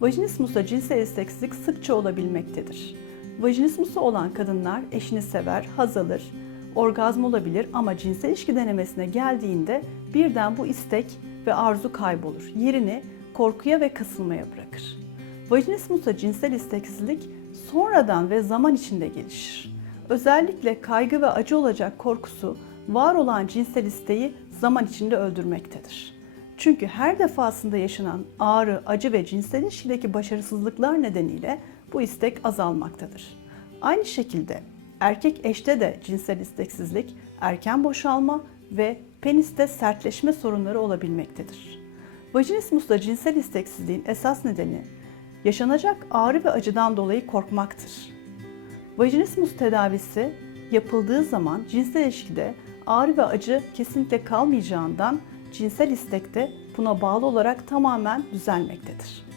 Vajinismus'ta cinsel isteksizlik sıkça olabilmektedir. Vajinismusu olan kadınlar eşini sever, haz alır, orgazm olabilir ama cinsel ilişki denemesine geldiğinde birden bu istek ve arzu kaybolur. Yerini korkuya ve kasılmaya bırakır. Vajinismus'ta cinsel isteksizlik sonradan ve zaman içinde gelişir. Özellikle kaygı ve acı olacak korkusu var olan cinsel isteği zaman içinde öldürmektedir. Çünkü her defasında yaşanan ağrı, acı ve cinsel ilişkideki başarısızlıklar nedeniyle bu istek azalmaktadır. Aynı şekilde erkek eşte de cinsel isteksizlik, erken boşalma ve peniste sertleşme sorunları olabilmektedir. Vajinismus'ta cinsel isteksizliğin esas nedeni yaşanacak ağrı ve acıdan dolayı korkmaktır. Vajinismus tedavisi yapıldığı zaman cinsel ilişkide ağrı ve acı kesinlikle kalmayacağından cinsel istekte buna bağlı olarak tamamen düzelmektedir.